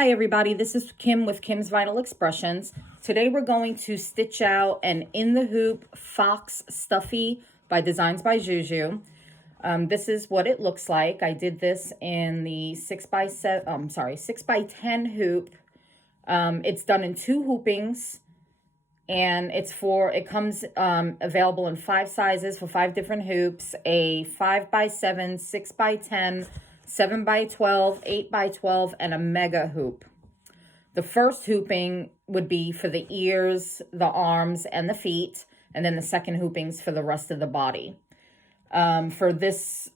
Hi everybody, this is Kim with Kim's Vinyl Expressions. Today we're going to stitch out an In the Hoop Fox Stuffie by Designs by Juju. This is what it looks like. I did this in the 6x10 hoop. It's done in 2 hoopings, and it comes available in 5 sizes for 5 different hoops: a 5x7, 6x10, 7x12, 8x12, and a mega hoop. The first hooping would be for the ears, the arms, and the feet, and then the second hooping's for the rest of the body. For this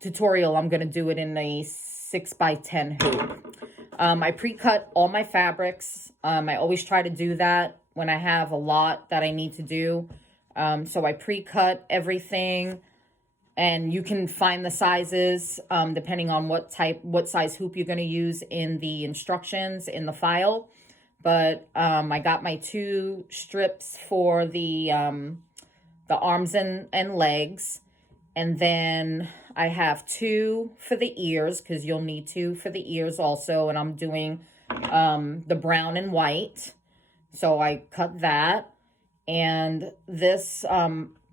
tutorial, I'm going to do it in a 6x10 hoop. I pre-cut all my fabrics. I always try to do that when I have a lot that I need to do. So I pre-cut everything. And you can find the sizes depending on what size hoop you're going to use in the instructions in the file. But I got my 2 strips for the arms and legs. And then I have 2 for the ears, because you'll need 2 for the ears also. And I'm doing the brown and white. So I cut that. And this...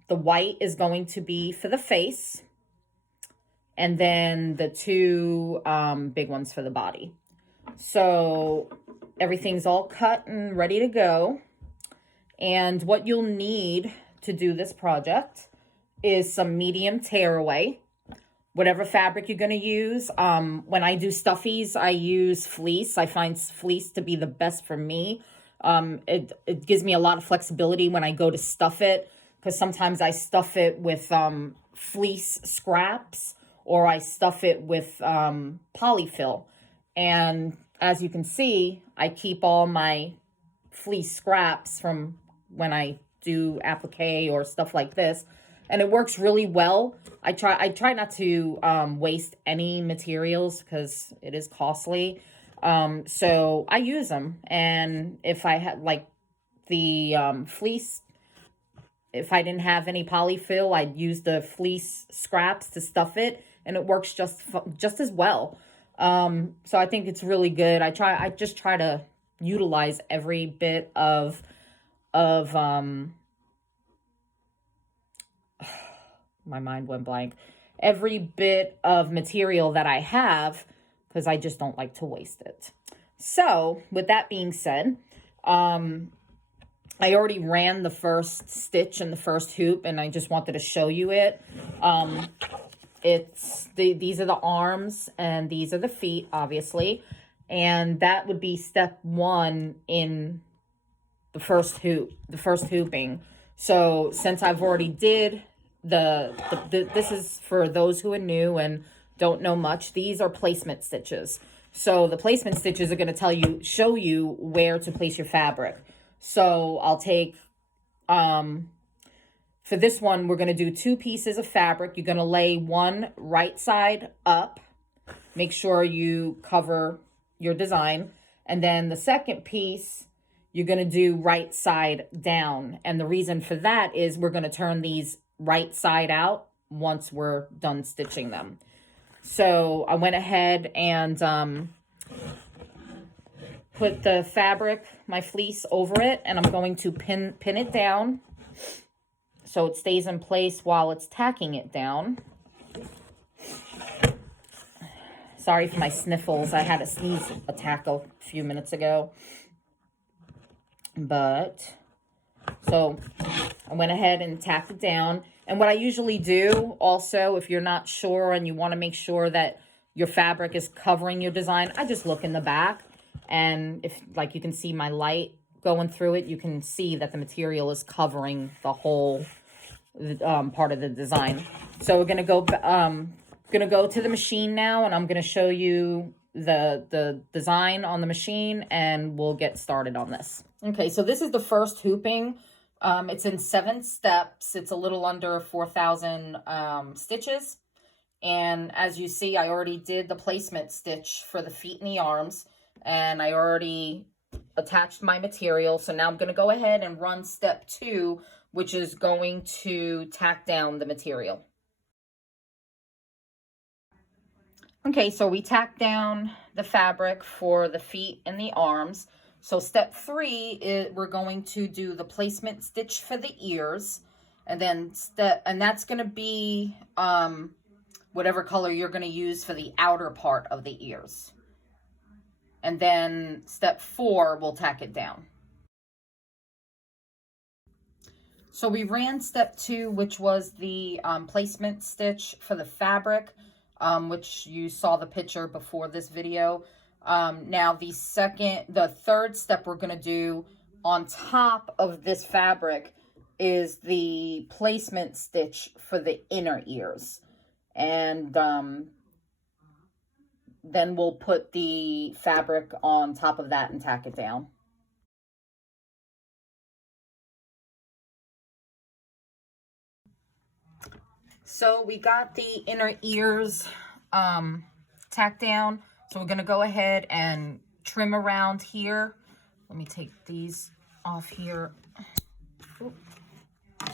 the white is going to be for the face, and then the 2 big ones for the body. So everything's all cut and ready to go. And what you'll need to do this project is some medium tearaway, whatever fabric you're going to use. When I do stuffies, I use fleece. I find fleece to be the best for me. It gives me a lot of flexibility when I go to stuff it, because sometimes I stuff it with fleece scraps, or I stuff it with polyfill. And as you can see, I keep all my fleece scraps from when I do applique or stuff like this. And it works really well. I try not to waste any materials, because it is costly. So I use them. And if I had like the fleece, if I didn't have any polyfill, I'd use the fleece scraps to stuff it, and it works just as well. So I think it's really good. I just try to utilize every bit of my mind went blank. Every bit of material that I have, because I just don't like to waste it. So with that being said, I already ran the first stitch in the first hoop, and I just wanted to show you it. These are the arms, and these are the feet, obviously. And that would be step 1 in the first hooping. So since I've already did this is for those who are new and don't know much. These are placement stitches. So the placement stitches are going to show you where to place your fabric. So I'll take, for this one, we're going to do 2 pieces of fabric. You're going to lay one right side up. Make sure you cover your design. And then the second piece, you're going to do right side down. And the reason for that is we're going to turn these right side out once we're done stitching them. So I went ahead and put the fabric, my fleece, over it, and I'm going to pin it down so it stays in place while it's tacking it down. Sorry for my sniffles. I had a sneeze attack a few minutes ago. So I went ahead and tacked it down. And what I usually do also, if you're not sure and you want to make sure that your fabric is covering your design, I just look in the back. And if, like, you can see my light going through it, you can see that the material is covering the whole part of the design. So we're going to go to the machine now, and I'm going to show you the design on the machine, and we'll get started on this. Okay, so this is the first hooping. It's in 7 steps. It's a little under 4,000 stitches. And as you see, I already did the placement stitch for the feet and the arms. And I already attached my material. So now I'm going to go ahead and run step 2, which is going to tack down the material. Okay, so we tacked down the fabric for the feet and the arms. So step 3 is we're going to do the placement stitch for the ears. And then that's going to be whatever color you're going to use for the outer part of the ears. And then step 4, we'll tack it down. So we ran step 2, which was the placement stitch for the fabric, which you saw the picture before this video. Now the third step we're going to do on top of this fabric is the placement stitch for the inner ears. And then we'll put the fabric on top of that and tack it down. So we got the inner ears tacked down. So we're going to go ahead and trim around here. Let me take these off here. Oop. I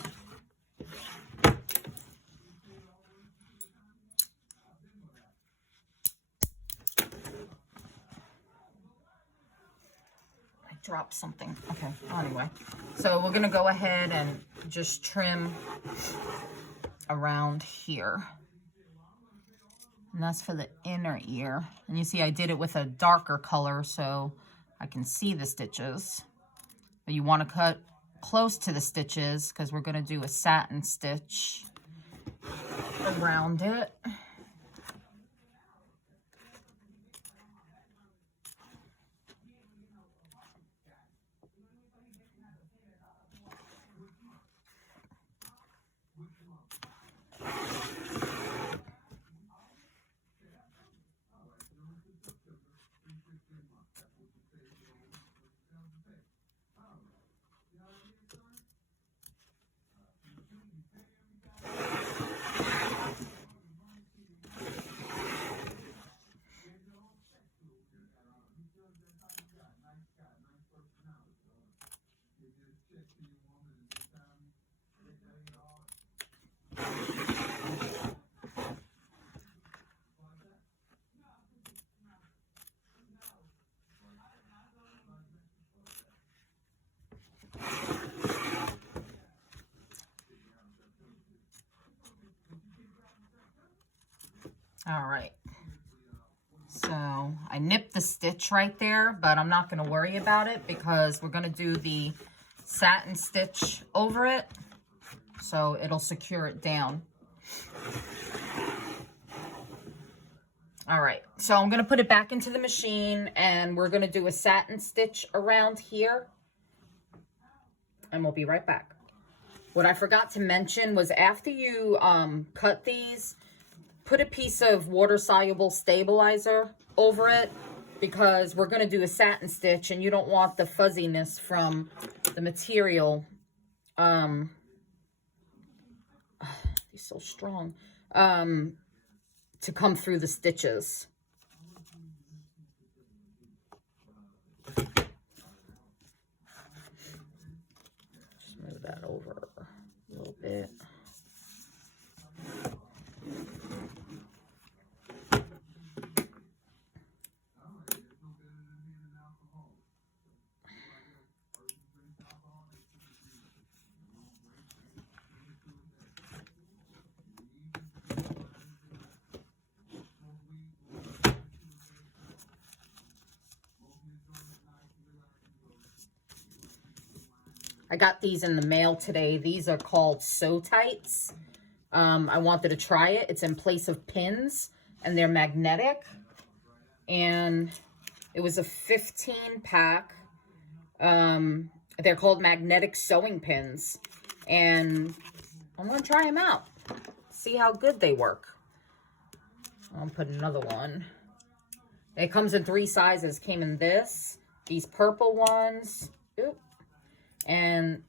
dropped something. Okay, anyway. So we're going to go ahead and just trim around here. And that's for the inner ear. And you see I did it with a darker color so I can see the stitches. But you want to cut close to the stitches because we're going to do a satin stitch around it. All right, so I nipped the stitch right there, but I'm not going to worry about it because we're going to do the satin stitch over it, so it'll secure it down. All right, so I'm going to put it back into the machine, and we're going to do a satin stitch around here, and we'll be right back. What I forgot to mention was after you cut these, put a piece of water-soluble stabilizer over it because we're going to do a satin stitch and you don't want the fuzziness from the material. He's so strong. To come through the stitches. Just move that over a little bit. I got these in the mail today. These are called Sew Tights. I wanted to try it. It's in place of pins, and they're magnetic. And it was a 15 pack. They're called magnetic sewing pins. And I'm going to try them out. See how good they work. I'll put another one. It comes in 3 sizes. Came in this, these purple ones. Oop. And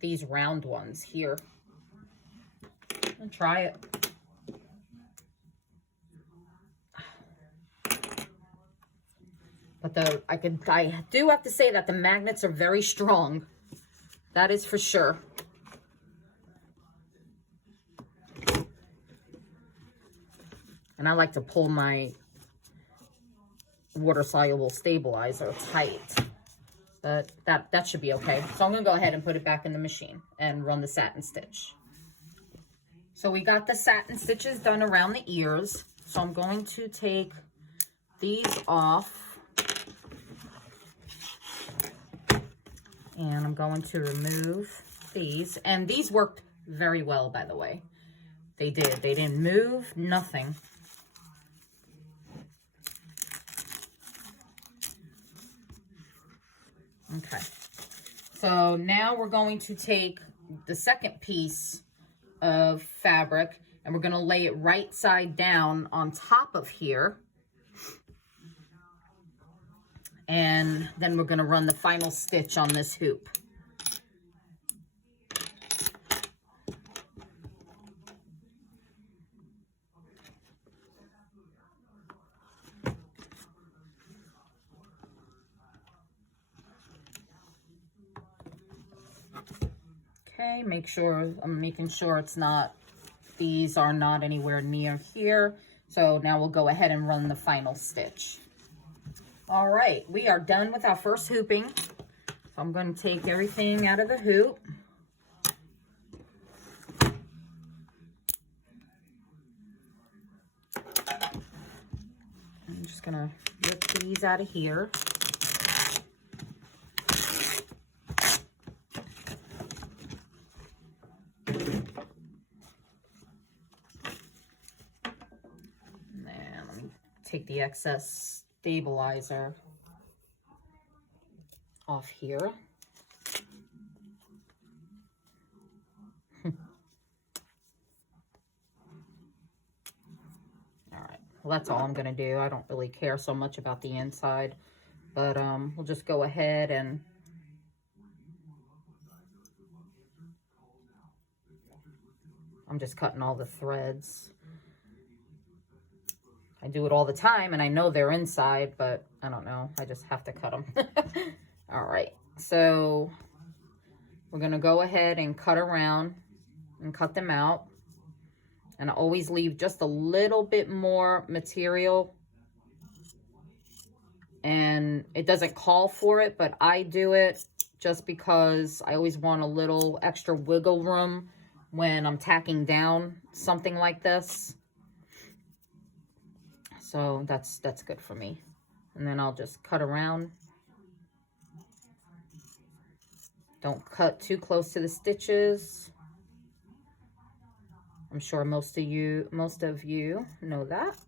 these round ones here. I'll try it. But I do have to say that the magnets are very strong. That is for sure. And I like to pull my water-soluble stabilizer tight. But that should be okay. So I'm going to go ahead and put it back in the machine and run the satin stitch. So we got the satin stitches done around the ears. So I'm going to take these off. And I'm going to remove these. And these worked very well, by the way. They did. They didn't move, nothing. Okay. So now we're going to take the second piece of fabric and we're going to lay it right side down on top of here. And then we're going to run the final stitch on this hoop. Okay, I'm making sure it's not, these are not anywhere near here. So now we'll go ahead and run the final stitch. All right, we are done with our first hooping. So I'm going to take everything out of the hoop. I'm just going to rip these out of here. And then let me take the excess stabilizer off here. All right, well, that's all I'm gonna do. I don't really care so much about the inside, but we'll just go ahead and I'm just cutting all the threads. I do it all the time, and I know they're inside, but I don't know. I just have to cut them. All right, so we're going to go ahead and cut around and cut them out. And I always leave just a little bit more material. And it doesn't call for it, but I do it just because I always want a little extra wiggle room when I'm tacking down something like this. So that's good for me. And then I'll just cut around. Don't cut too close to the stitches. I'm sure most of you know that.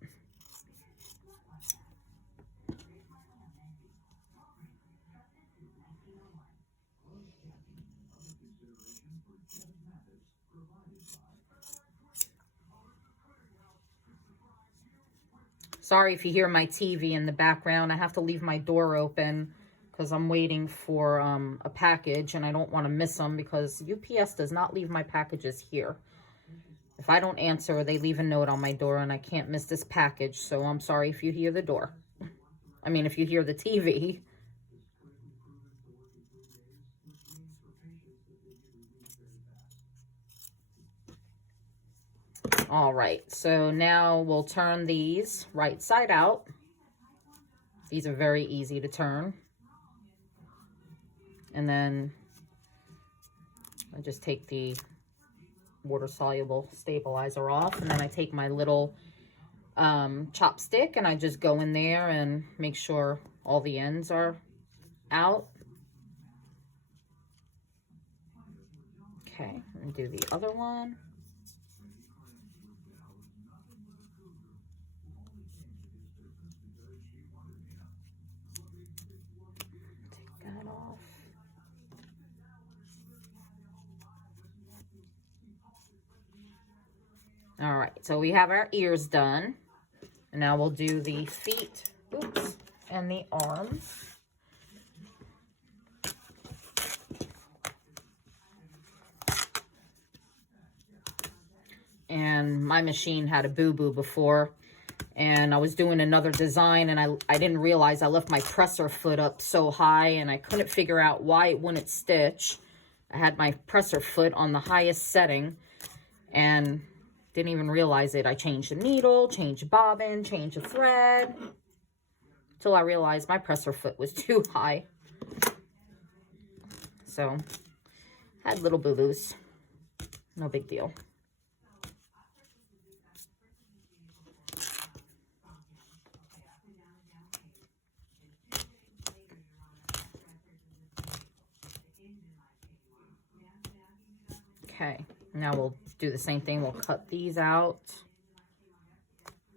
Sorry if you hear my TV in the background. I have to leave my door open because I'm waiting for a package and I don't want to miss them because UPS does not leave my packages here. If I don't answer, they leave a note on my door and I can't miss this package. So I'm sorry if you hear the door. I mean, if you hear the TV. All right, so now we'll turn these right side out. These are very easy to turn. And then I just take the water-soluble stabilizer off, and then I take my little chopstick and I just go in there and make sure all the ends are out. Okay, and do the other one. All right, so we have our ears done. And now we'll do the feet, oops, and the arms. And my machine had a boo-boo before. And I was doing another design and I didn't realize I left my presser foot up so high and I couldn't figure out why it wouldn't stitch. I had my presser foot on the highest setting and didn't even realize it. I changed the needle, changed the bobbin, changed the thread. Till I realized my presser foot was too high. So, had little boo-boos. No big deal. Okay, now we'll do the same thing. We'll cut these out.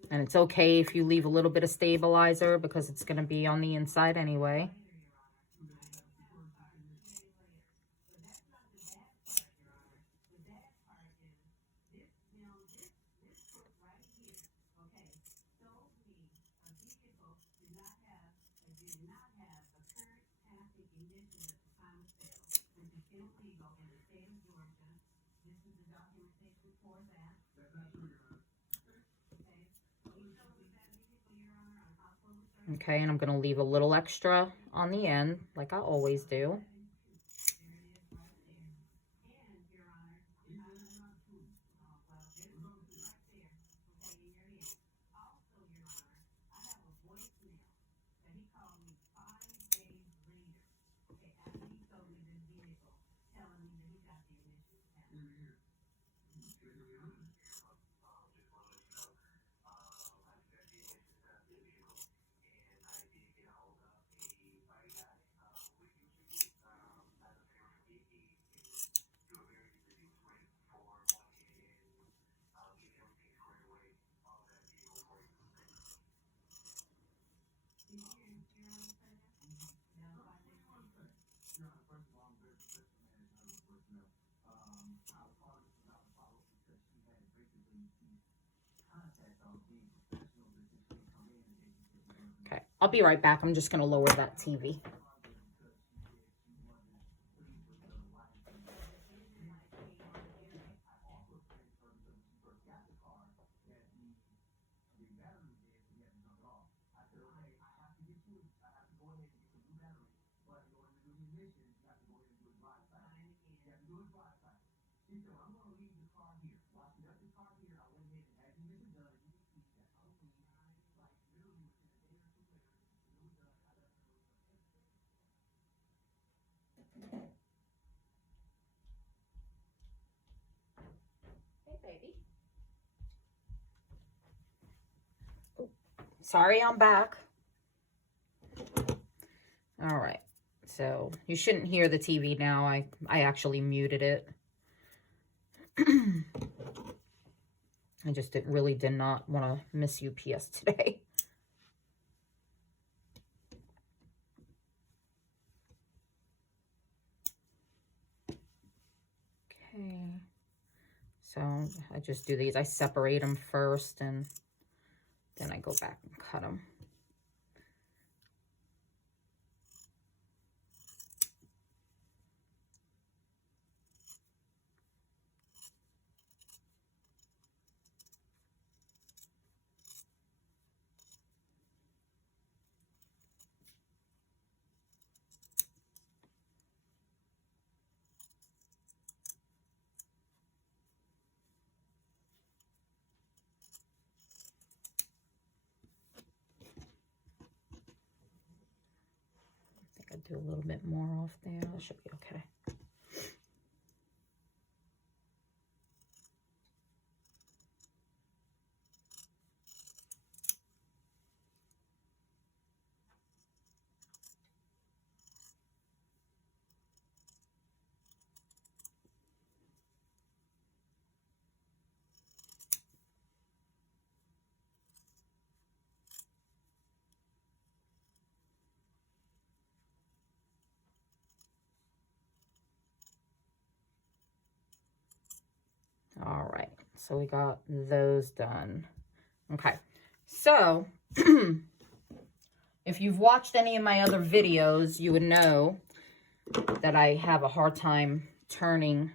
And it's okay if you leave a little bit of stabilizer because it's going to be on the inside anyway. Okay, and I'm going to leave a little extra on the end, like I always do. Okay, I'll be right back. I'm just going to lower that TV. Baby. Oh, sorry, I'm back. All right, so you shouldn't hear the TV now. I actually muted it. I just really did not want to miss UPS today. Okay. So I just do these. I separate them first and then I go back and cut them. Do a little bit more off there. That should be okay. All right, so we got those done. Okay, so if you've watched any of my other videos, you would know that I have a hard time turning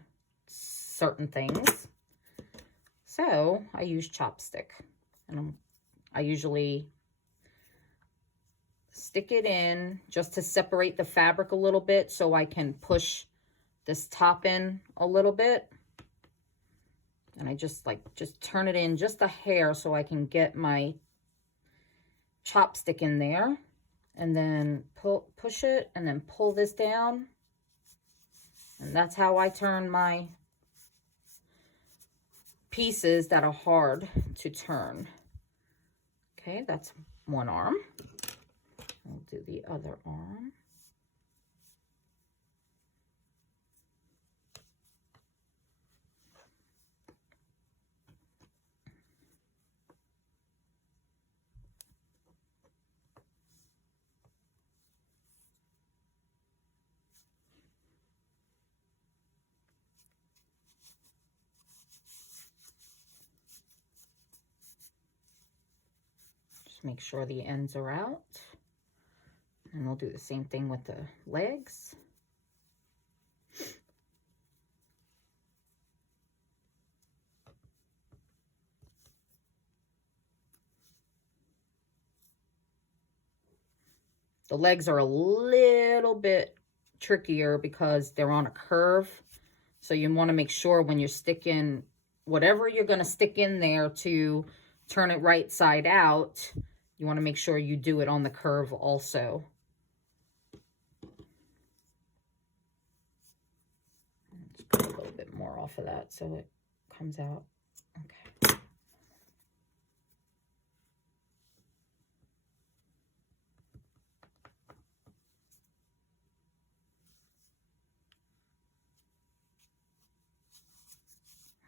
certain things. So I use chopstick, and I usually stick it in just to separate the fabric a little bit so I can push this top in a little bit. And I just turn it in just a hair so I can get my chopstick in there. and then push it, and then pull this down. And that's how I turn my pieces that are hard to turn. Okay, that's one arm. I'll do the other arm. Make sure the ends are out, and we'll do the same thing with the legs. The legs are a little bit trickier because they're on a curve, so you want to make sure when you're sticking whatever you're going to stick in there to turn it right side out, you want to make sure you do it on the curve also. Let's put a little bit more off of that so it comes out. Okay.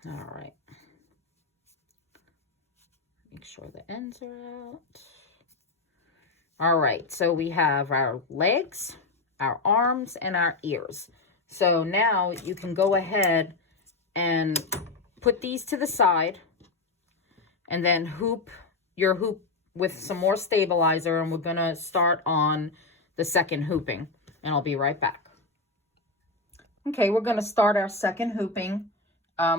All right. Make sure the ends are out. All right, so we have our legs, our arms, and our ears. So now you can go ahead and put these to the side and then hoop your hoop with some more stabilizer, and we're gonna start on the second hooping, and I'll be right back. Okay, we're gonna start our second hooping,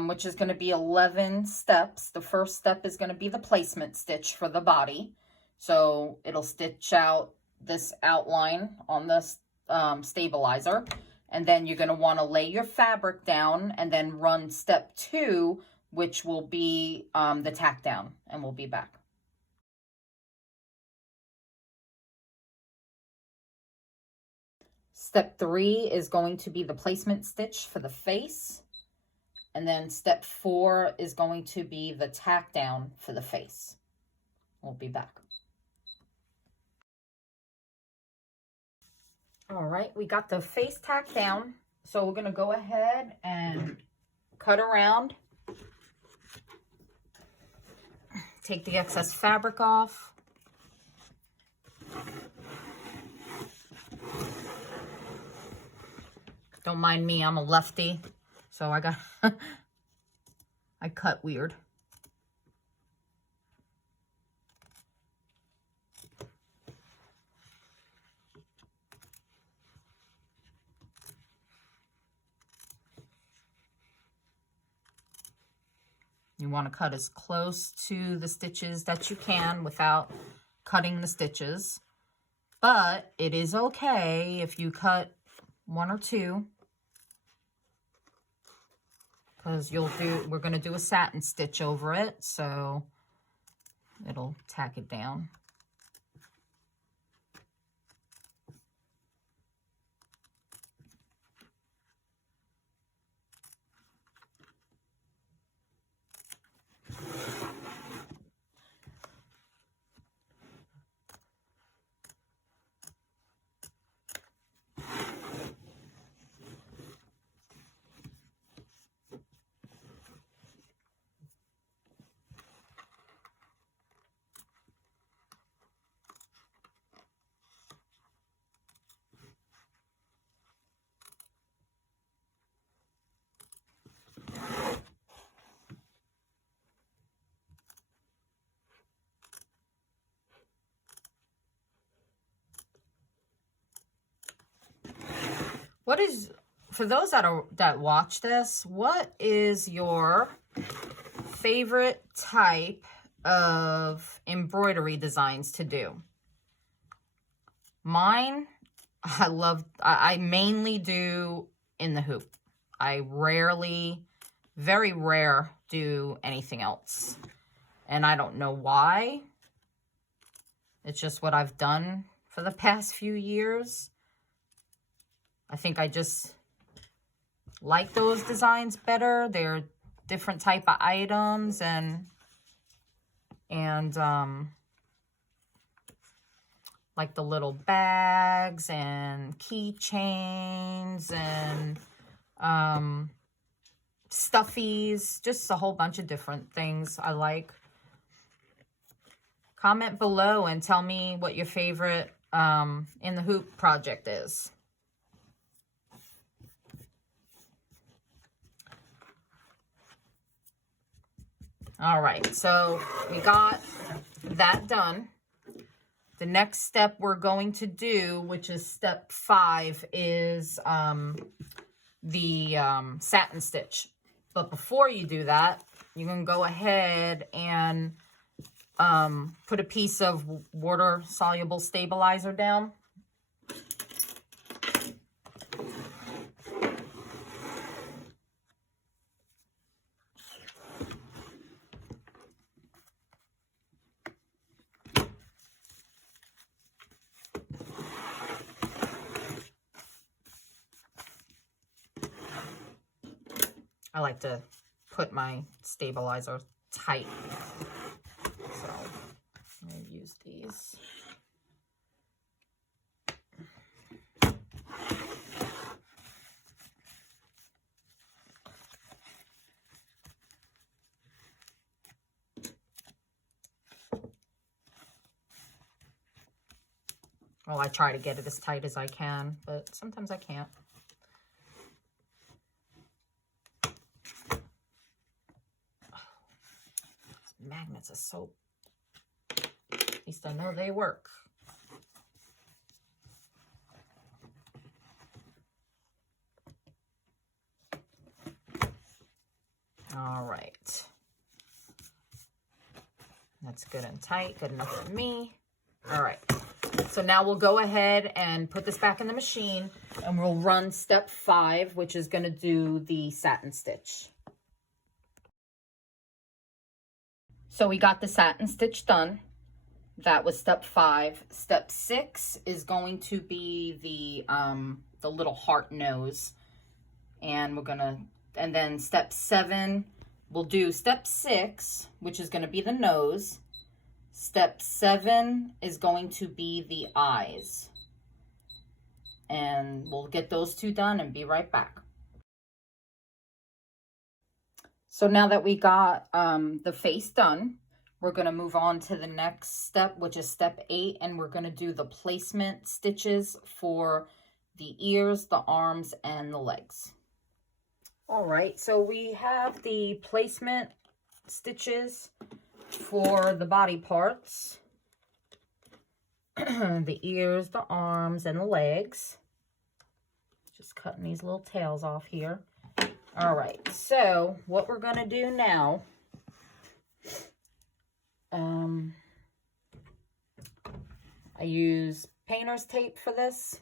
which is gonna be 11 steps. The first step is gonna be the placement stitch for the body. So it'll stitch out this outline on the stabilizer. And then you're going to want to lay your fabric down and then run step 2, which will be the tack down. And we'll be back. Step 3 is going to be the placement stitch for the face. And then step 4 is going to be the tack down for the face. We'll be back. All right, we got the face tack down. So we're going to go ahead and cut around. Take the excess fabric off. Don't mind me, I'm a lefty. So I got, I cut weird. You want to cut as close to the stitches that you can without cutting the stitches. But it is okay if you cut 1 or 2. Because we're going to do a satin stitch over it, so it'll tack it down. For those that watch this, what is your favorite type of embroidery designs to do? Mine, I mainly do in the hoop. I very rare do anything else. And I don't know why. It's just what I've done for the past few years. I think I just like those designs better. They're different type of items and like the little bags and keychains and stuffies, just a whole bunch of different things I like. Comment below and tell me what your favorite in the hoop project is. All right, so we got that done. The next step we're going to do, which is step 5, is the satin stitch. But before you do that, you're going to go ahead and put a piece of water-soluble stabilizer down. I like to put my stabilizer tight. So I'm going to use these. Well, I try to get it as tight as I can, but sometimes I can't. Magnets are so, at least I know they work. All right. That's good and tight, good enough for me. All right. So now we'll go ahead and put this back in the machine and we'll run step 5, which is going to do the satin stitch. So we got the satin stitch done. That was step 5. Step 6 is going to be the little heart nose. And then step 7, we'll do step 6, which is going to be the nose. Step 7 is going to be the eyes. And we'll get those 2 done and be right back. So now that we got the face done, we're going to move on to the next step, which is step 8, and we're going to do the placement stitches for the ears, the arms, and the legs. All right, so we have the placement stitches for the body parts, the ears, the arms, and the legs. Just cutting these little tails off here. All right, so what we're going to do now, I use painter's tape for this.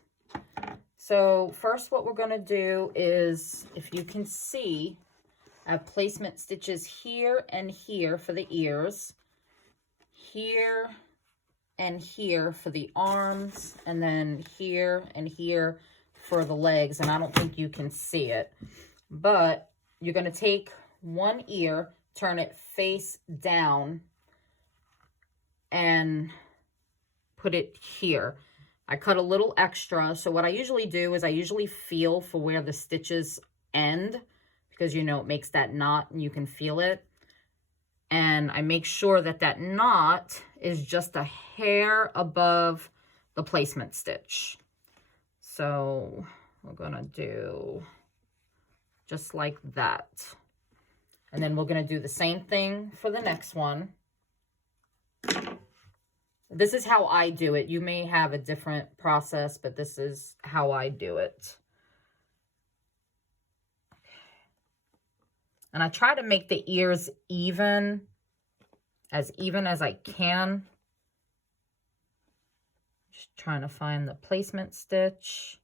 So first what we're going to do is, if you can see, I have placement stitches here and here for the ears, here and here for the arms, and then here and here for the legs. And I don't think you can see it. But you're going to take one ear, turn it face down, and put it here. I cut a little extra. So what I usually do is I usually feel for where the stitches end, because, you know, it makes that knot and you can feel it. And I make sure that that knot is just a hair above the placement stitch. So we're going to do just like that. And then we're going to do the same thing for the next one. This is how I do it. You may have a different process, but this is how I do it. And I try to make the ears even as I can. Just trying to find the placement stitch.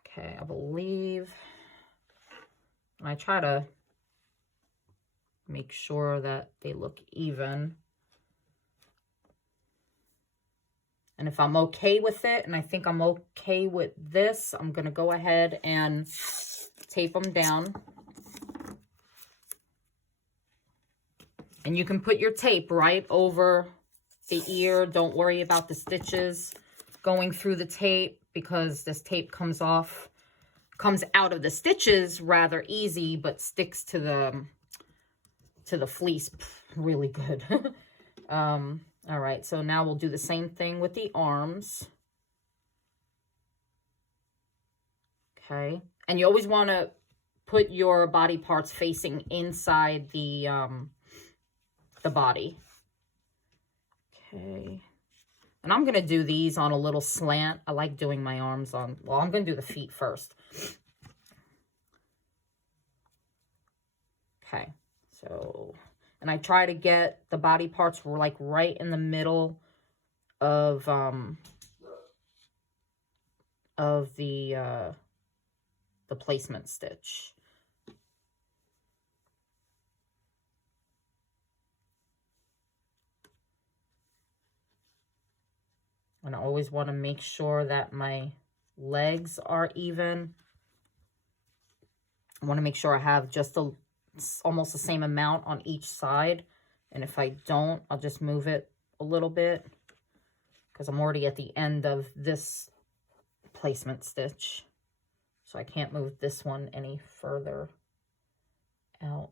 Okay, I believe. I try to make sure that they look even. And if I'm okay with it, and I think I'm okay with this, I'm going to go ahead and tape them down. And you can put your tape right over the ear. Don't worry about the stitches going through the tape, because this tape comes out of the stitches rather easy, but sticks to the fleece really good. All right, so now we'll do the same thing with the arms. Okay, and you always want to put your body parts facing inside the body. Okay, and I'm going to do these on a little slant. I like doing my arms on, well, I'm going to do the feet first. Okay, so, and I try to get the body parts like right in the middle of the placement stitch. And I always want to make sure that my legs are even. I want to make sure I have just almost the same amount on each side. And if I don't, I'll just move it a little bit, because I'm already at the end of this placement stitch. So I can't move this one any further out.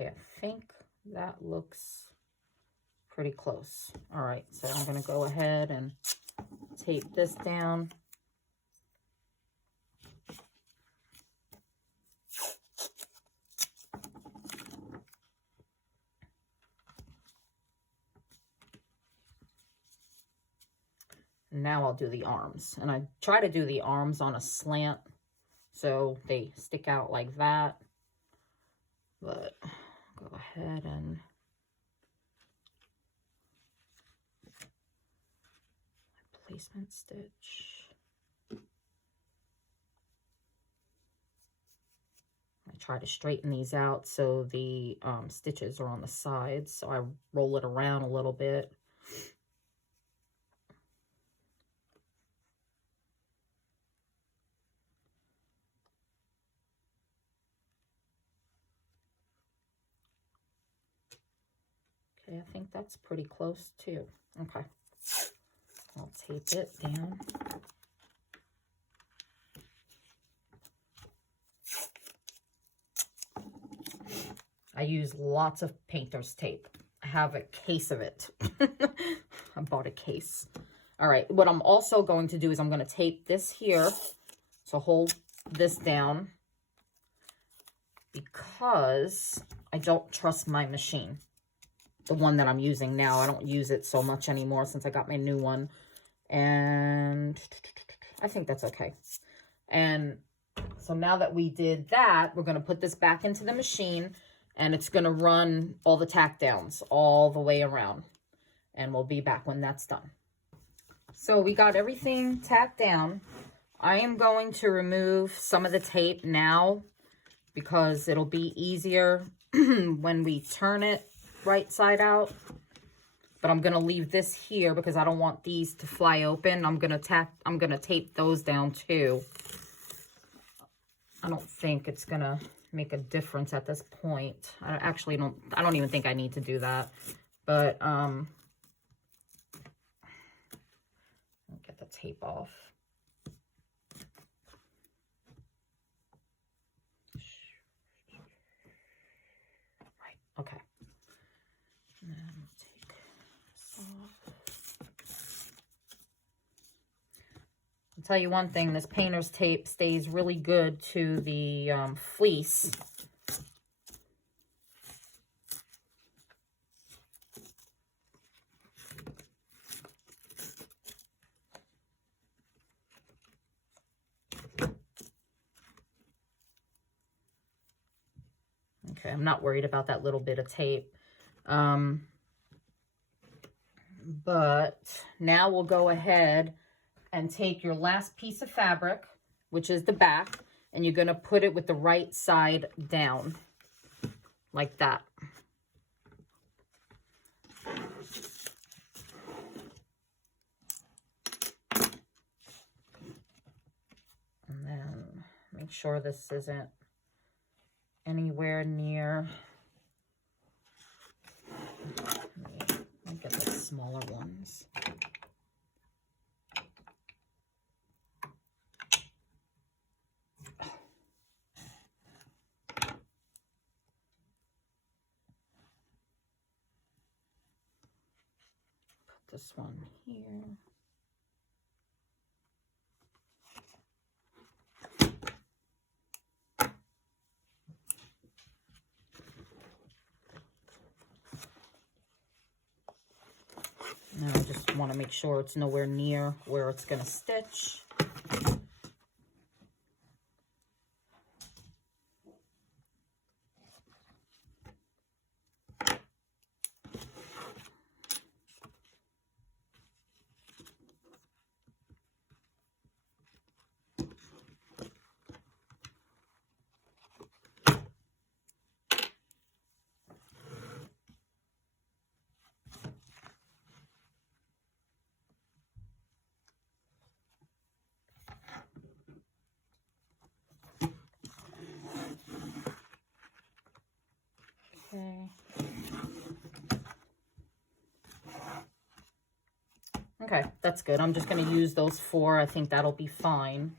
Okay, I think that looks pretty close. All right, so I'm going to go ahead and tape this down. Now I'll do the arms. And I try to do the arms on a slant so they stick out like that. But go ahead and placement stitch. I try to straighten these out so the stitches are on the sides. So I roll it around a little bit. Okay, I think that's pretty close too. Okay, I'll tape it down. I use lots of painter's tape. I have a case of it. I bought a case. All right, what I'm also going to do is I'm going to tape this here to hold this down, because I don't trust my machine. The one that I'm using now, I don't use it so much anymore since I got my new one. And I think that's okay. And so now that we did that, we're going to put this back into the machine, and it's going to run all the tack downs all the way around. And we'll be back when that's done. So we got everything tacked down. I am going to remove some of the tape now, because it'll be easier when we turn it right side out. But I'm going to leave this here because I don't want these to fly open. I'm going to tape those down too. I don't think it's going to make a difference at this point. I don't even think I need to do that. But I'll get the tape off. Right, okay. And take this off. I'll tell you one thing, this painter's tape stays really good to the fleece. Okay, I'm not worried about that little bit of tape. But now we'll go ahead and take your last piece of fabric, which is the back, and you're going to put it with the right side down, like that. And then make sure this isn't anywhere near. Let me get the smaller ones. Put this one here. Now I just want to make sure it's nowhere near where it's going to stitch. Okay, that's good. I'm just going to use those 4. I think that'll be fine.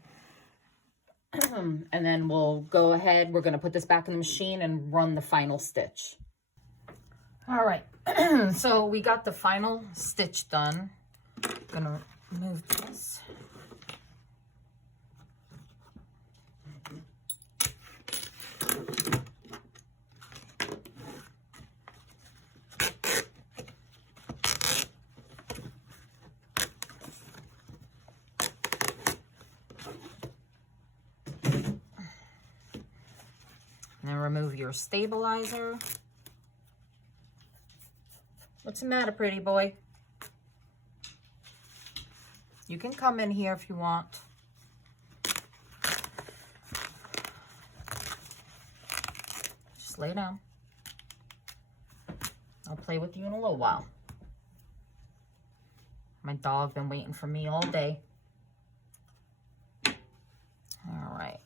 And then we'll go ahead. We're going to put this back in the machine and run the final stitch. All right. So we got the final stitch done. I'm going to move this. Now remove your stabilizer. What's the matter, pretty boy? You can come in here if you want. Just lay down. I'll play with you in a little while. My dog been waiting for me all day. All right.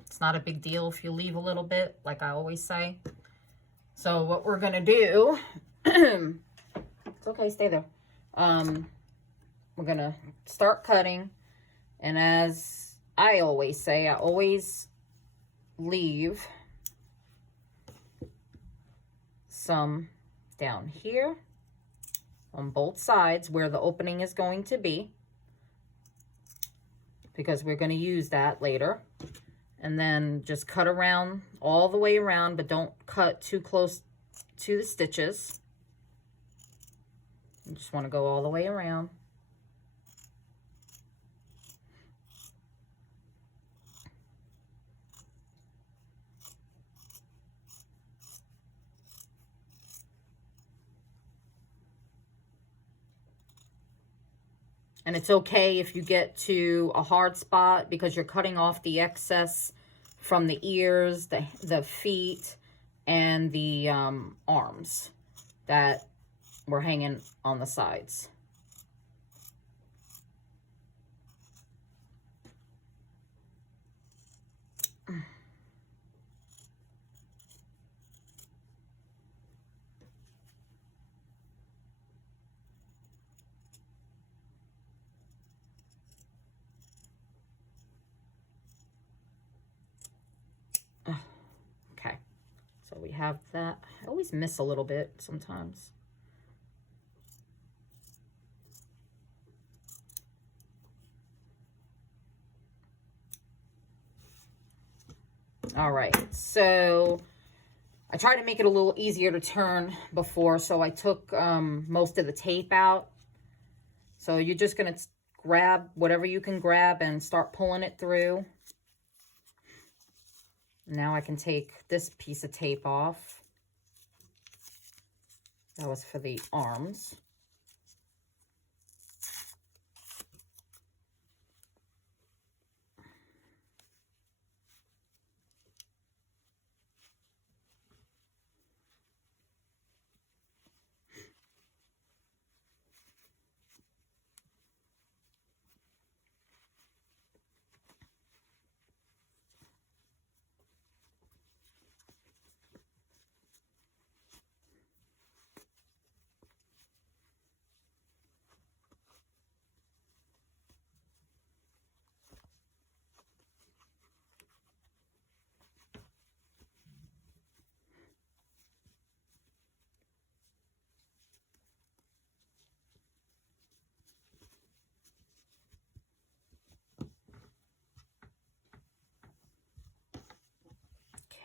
It's not a big deal if you leave a little bit, like I always say. So what we're gonna do, it's okay, stay there. We're gonna start cutting, and as I always say, I always leave some down here on both sides where the opening is going to be, because we're going to use that later. And then just cut around all the way around, but don't cut too close to the stitches. You just want to go all the way around. And it's okay if you get to a hard spot, because you're cutting off the excess from the ears, the feet, and the arms that were hanging on the sides. have that. I always miss a little bit sometimes. All right, so I tried to make it a little easier to turn before, so I took most of the tape out. So you're just going to grab whatever you can grab and start pulling it through. Now I can take this piece of tape off. That was for the arms.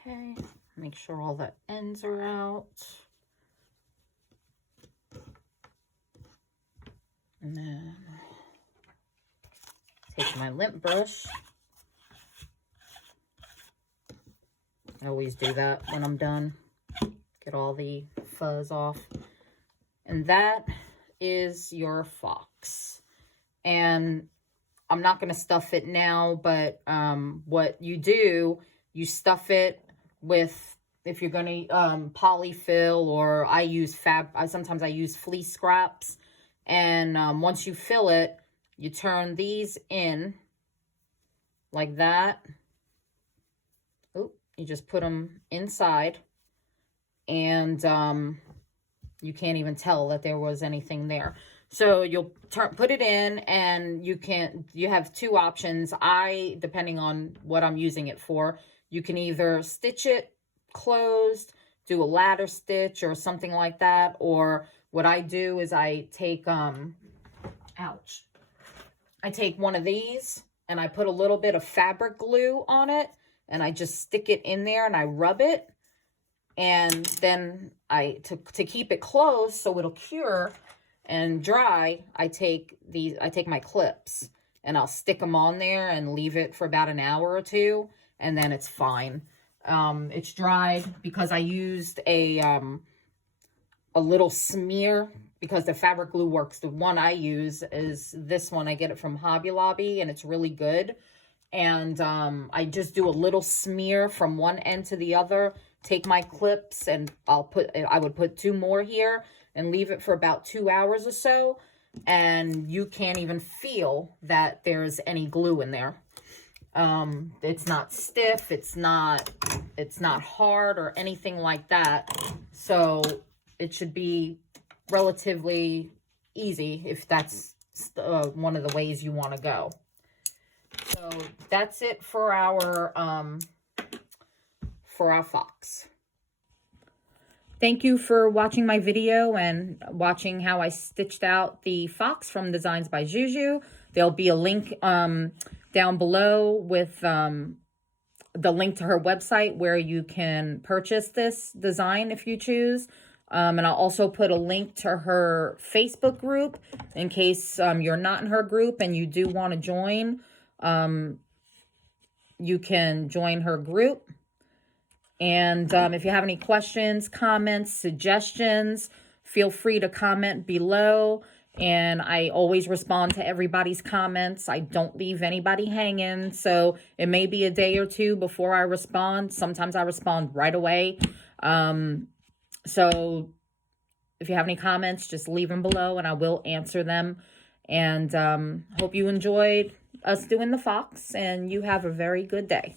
Okay, make sure all the ends are out. And then take my lint brush. I always do that when I'm done. Get all the fuzz off. And that is your fox. And I'm not going to stuff it now, but what you do, you stuff it with, if you're going to polyfill, or I use sometimes I use fleece scraps. And once you fill it, you turn these in like that. Oop, you just put them inside, and you can't even tell that there was anything there. So you'll put it in, and you have two options. Depending on what I'm using it for, you can either stitch it closed, do a ladder stitch or something like that, or what I do is I take, I take one of these and I put a little bit of fabric glue on it, and I just stick it in there and I rub it. And then to keep it closed so it'll cure and dry, I take my clips and I'll stick them on there and leave it for about an hour or two, and then it's fine. It's dried because I used a little smear, because the fabric glue works. The one I use is this one. I get it from Hobby Lobby, and it's really good. And I just do a little smear from one end to the other, take my clips, and I would put 2 more here and leave it for about 2 hours or so. And you can't even feel that there's any glue in there. It's not stiff, it's not hard or anything like that. So it should be relatively easy if that's one of the ways you want to go. So that's it for our fox. Thank you for watching my video and watching how I stitched out the fox from Designs by Juju. There'll be a link down below with the link to her website where you can purchase this design if you choose. And I'll also put a link to her Facebook group in case you're not in her group and you do want to join. You can join her group. And if you have any questions, comments, suggestions, feel free to comment below. And I always respond to everybody's comments. I don't leave anybody hanging. So it may be a day or two before I respond. Sometimes I respond right away. So if you have any comments, just leave them below and I will answer them. And hope you enjoyed us doing the fox, and you have a very good day.